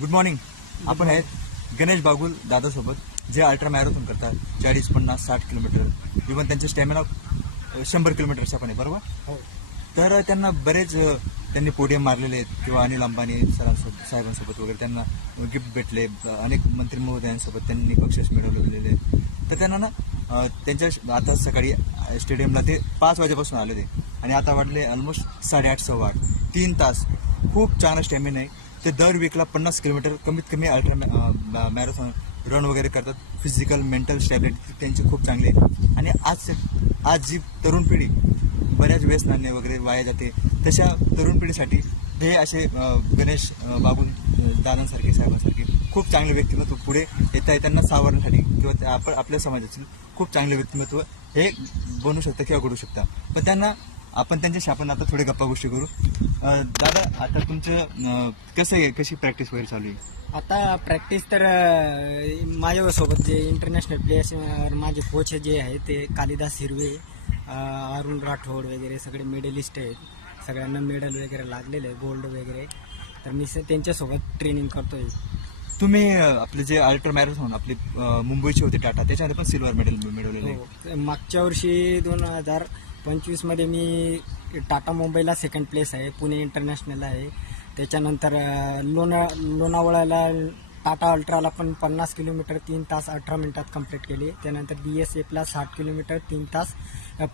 Good morning. आपण आहेत गणेश बागुल दादासोबत, जे अल्ट्रा मॅरेथॉन करतात. 40, 50, 60 किलोमीटर, इव्हन त्यांचे स्टॅमिना 100 किलोमीटरचा पण आहे, बरोबर. हो. तर त्यांना बरेच त्यांनी पोडियम मारलेले आहेत, किंवा अनिल अंबानी साहेबांसोबत वगैरे त्यांना गिफ्ट भेटले. अनेक मंत्री महोदयांसोबत त्यांनी बक्षीस मिळवलेले आहेत. तर त्यांना ना त्यांच्या आता सकाळी स्टेडियमला ते 5 वाजेपासून आले ते, आणि आता वाटले ऑलमोस्ट 8:30 सव्वा 8, 3 तास. खूप चांगला स्टॅमिना आहे. ते दर वीकला 50 किलोमीटर कमीत कमी अल्ट्रा मॅरेथॉन रन वगैरे करतात. फिजिकल मेंटल स्टॅबिलिटी त्यांची खूप चांगली आहे. आणि आज जी तरुण पिढी बऱ्याच व्यसनाने वगैरे वाया जाते, तशा तरुण पिढीसाठी हे असे गणेश बागुल दादांसारखे साहेबांसारखे खूप चांगले व्यक्तिमत्व पुढे येत आहे. त्यांना सावरण्यासाठी किंवा आपल्या समाजातील खूप चांगले व्यक्तिमत्व हे बनू शकतं किंवा घडू शकतं. पण त्यांना आपण त्यांच्याशी आपण आता थोडे गप्पा गोष्टी करू. दादा, आता तुमचं कशी प्रॅक्टिस वगैरे चालू आहे? आता प्रॅक्टिस तर माझ्यासोबत जे इंटरनॅशनल प्लेयर्स माझे कोच जे आहे ते कालिदास हिरवे, अरुण राठोड वगैरे सगळे मेडलिस्ट आहेत. सगळ्यांना मेडल वगैरे लागलेले आहे, गोल्ड वगैरे. तर मी त्यांच्यासोबत ट्रेनिंग करतोय. तुम्ही आपले जे अल्ट्रा मॅरेथॉन आपले मुंबईचे होते टाटा, त्याच्यामध्ये पण सिल्वर मेडल मिळवलेले आहे. हो. मागच्या वर्षी 2025 मध्ये मी टाटा मुंबईला सेकंड प्लेस आहे, पुणे इंटरनॅशनल आहे. त्याच्यानंतर लोणावळ्याला टाटा अल्ट्राला पण 50 किलोमीटर 3 तास 18 मिनिटात कंप्लीट केली. त्यानंतर BSFला 60 किलोमीटर 3 तास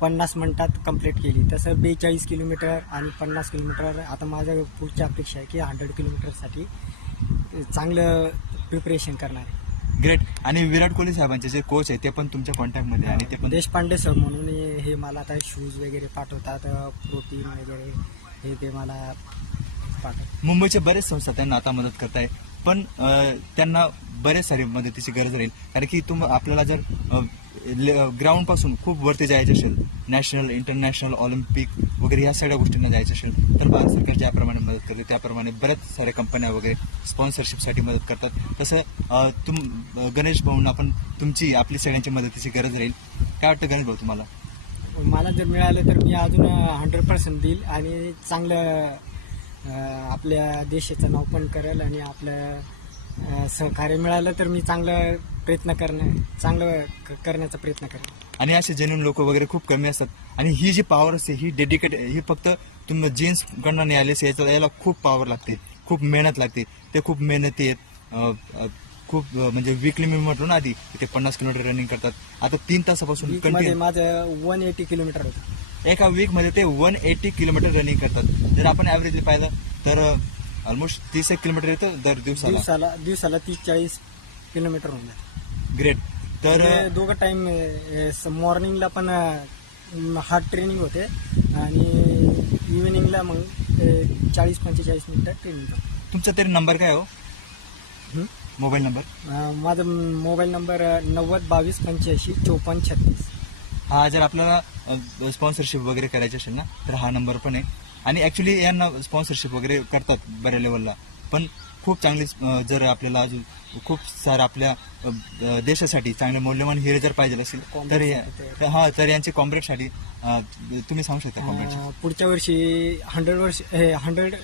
50 मिनिटात कंप्लीट केली. तसं 42 किलोमीटर आणि 50 किलोमीटर आता माझ्या पुढची अपेक्षा आहे की 100 किलोमीटरसाठी चांगलं प्रिपरेशन करणार आहे. ग्रेट. आणि विराट कोहली साहेबांचे जे कोच आहे ते पण तुमच्या कॉन्टॅक्टमध्ये, आणि ते पण देशपांडे सर म्हणून हे मला आता शूज वगैरे पाठवतात, प्रोटीन वगैरे हे ते मला पाठवतात. मुंबईचे बरेच संस्था त्यांना आता मदत करताय, पण त्यांना बरेच सारी मदतीची गरज राहील. कारण की आपल्याला जर ग्राउंड पासून खूप वरती जायचं असेल, नॅशनल, इंटरनॅशनल, ऑलिम्पिक वगैरे ह्या सगळ्या गोष्टींना जायचं असेल, तर भारत सरकार ज्याप्रमाणे मदत करते त्याप्रमाणे बऱ्याच साऱ्या कंपन्या वगैरे स्पॉन्सरशिपसाठी मदत करतात. तसं गणेश भाऊंना आपण आपली सगळ्यांची मदतीची गरज राहील. काय वाटतं गणेश भाऊ तुम्हाला? मला जर मिळालं तर मी अजून 100% देईल आणि चांगलं आपल्या देशाचं नाव पण करेल. आणि आपलं सहकार्य मिळालं तर मी चांगलं करण्याचा प्रयत्न करेल. आणि असे जेन्युइन लोक वगैरे खूप कमी असतात. आणि ही जी पॉवर असते ही ही फक्त तुम्ही जीन्स कडनं नाही आले, याला खूप पॉवर लागते, खूप मेहनत लागते. ते खूप मेहनती आहेत. खूप म्हणजे वीकली मी म्हटलो ना आधी, ते 50 किलोमीटर रनिंग करतात. आता 3 तासापासून कंटिन्यू माझं 180 किलोमीटर होतं. एका वीकमध्ये ते 180 किलोमीटर रनिंग करतात. जर आपण ॲव्हरेजली पाहिलं तर ऑलमोस्ट 30 किलोमीटर येतं दर दिवसाला 30-40 किलोमीटर होऊन जातं. ग्रेट. तर दोघं टाइम मॉर्निंगला पण हार्ड ट्रेनिंग होते आणि इव्हिनिंगला मग 40-45 मिनिटं ट्रेनिंग करतो. तुमचा तरी नंबर काय हो? Mobile number? माझा मोबाईल नंबर 90-22-85-54-36. हा, जर आपल्याला स्पॉन्सरशिप वगैरे करायची असेल ना तर हा नंबर पण आहे. आणि ॲक्च्युली यांना स्पॉन्सरशिप वगैरे करतात बऱ्या लेवलला, पण खूप चांगली जर आपल्याला अजून खूप सारं आपल्या देशासाठी चांगले मौल्यवान हिरे जर पाहिजे असेल तर यांचे कॉम्रेडसाठी तुम्ही सांगू शकता. कॉम्रेड पुढच्या वर्षी 100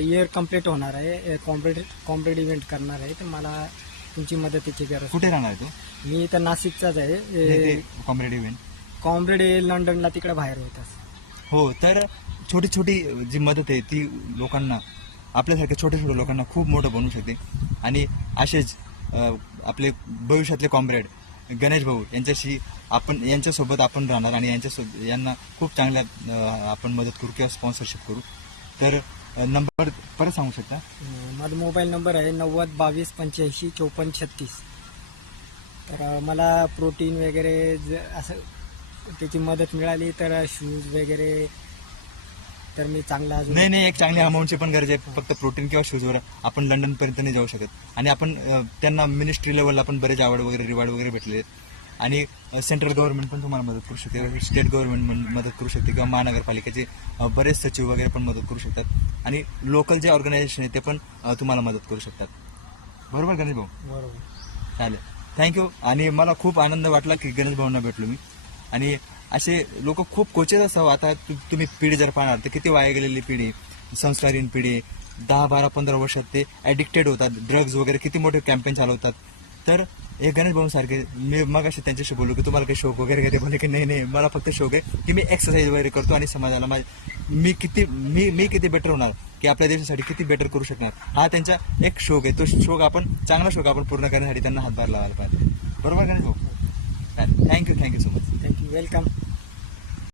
इयर कम्प्लीट होणार आहे. कॉम्रेड इव्हेंट करणार आहे. तर मला तुमची मदतीची गरज. कुठे राहणार आहे तो? मी तर नाशिकचाच आहे. कॉम्रेड इव्हेंट कॉम्रेड लंडनला तिकडे बाहेर होतात. हो. तर छोटी छोटी जी मदत आहे ती लोकांना, आपल्यासारख्या छोट्या छोट्या लोकांना खूप मोठं बनवू शकते. आणि असेच आपले भविष्यातले कॉम्रेड गणेश भाऊ यांच्यासोबत आपण राहणार, आणि यांना खूप चांगल्या आपण मदत करू किंवा स्पॉन्सरशिप करू. तर नंबर परत सांगू शकता? माझा मोबाईल नंबर आहे 90-22-85-54-36. तर मला प्रोटीन वगैरे असं त्याची मदत मिळाली तर शूज वगैरे तर मी चांगला अजून नाही, एक चांगली अमाऊंटची पण गरज आहे. फक्त प्रोटीन किंवा शूजवर आपण लंडनपर्यंत नाही जाऊ शकत. आणि आपण त्यांना मिनिस्ट्री लेवलला पण बरेच रिवॉर्ड वगैरे भेटले आहेत. आणि सेंट्रल गव्हर्नमेंट पण तुम्हाला मदत करू शकते, स्टेट गव्हर्नमेंट मदत करू शकते, किंवा महानगरपालिकेचे बरेच सचिव वगैरे पण मदत करू शकतात. आणि लोकल जे ऑर्गनायझेशन आहे ते पण तुम्हाला मदत करू शकतात. बरोबर गणेश भाऊ? बरोबर. चालेल, थँक्यू. आणि मला खूप आनंद वाटला की गणेश भाऊंना भेटलो मी. आणि असे लोक खूप कोचेस असावं. आता तुम्ही पिढी जर पाहणार तर किती वाया गेलेली पिढी, संस्कारीन पिढी, 10-12-15 वर्षात ते ॲडिक्टेड होतात, ड्रग्ज वगैरे किती मोठे कॅम्पेन चालवतात. तर हे गणेश भाऊ सारखे, मी मग असे त्यांच्याशी बोललो की तुम्हाला काही शौक वगैरे का? ते बोलले की नाही, मला फक्त शौक आहे की मी एक्सरसाइज वगैरे करतो आणि समाजाला मी किती बेटर होणार, की आपल्या देशासाठी किती बेटर करू शकणार, हा त्यांचा एक शौक आहे. तो शौक चांगला शौक आपण पूर्ण करण्यासाठी त्यांना हातभार लावायला पाहिजे. बरोबर गणेश भाऊ? Thank you so much. Thank you, welcome.